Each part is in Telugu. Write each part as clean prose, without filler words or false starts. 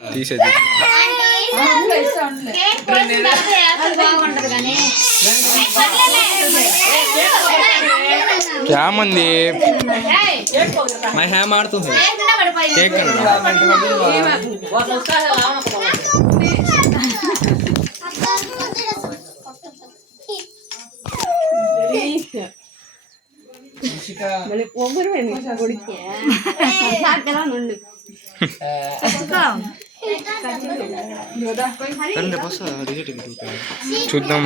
తీసేది क्या मंदी मैं है मारतू हूँ केक చూద్దాం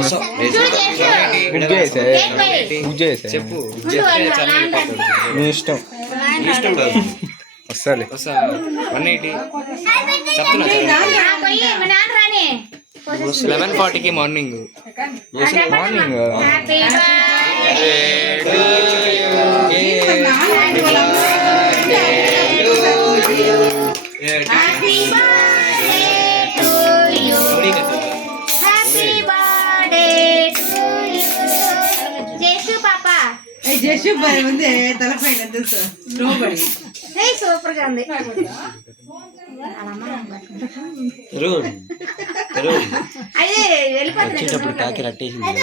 చెప్పు నీ ఇష్టం వస్తాలే 180 11:40కి మార్నింగ్ జేసు బాయ్ ఉంది తలపైన తెలుసు లోబడి సూపర్ గా ఉంది అదే వెళ్ళిపోతుంది కాకి రట్టేసింది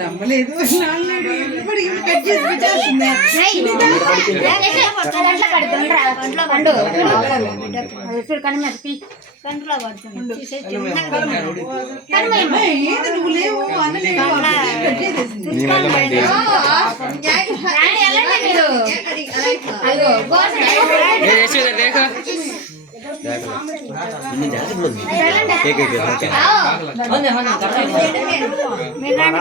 నమ్మలేదు కట్ చేసి పెట్టేస్తుంది నువ్వు లేవు మీరు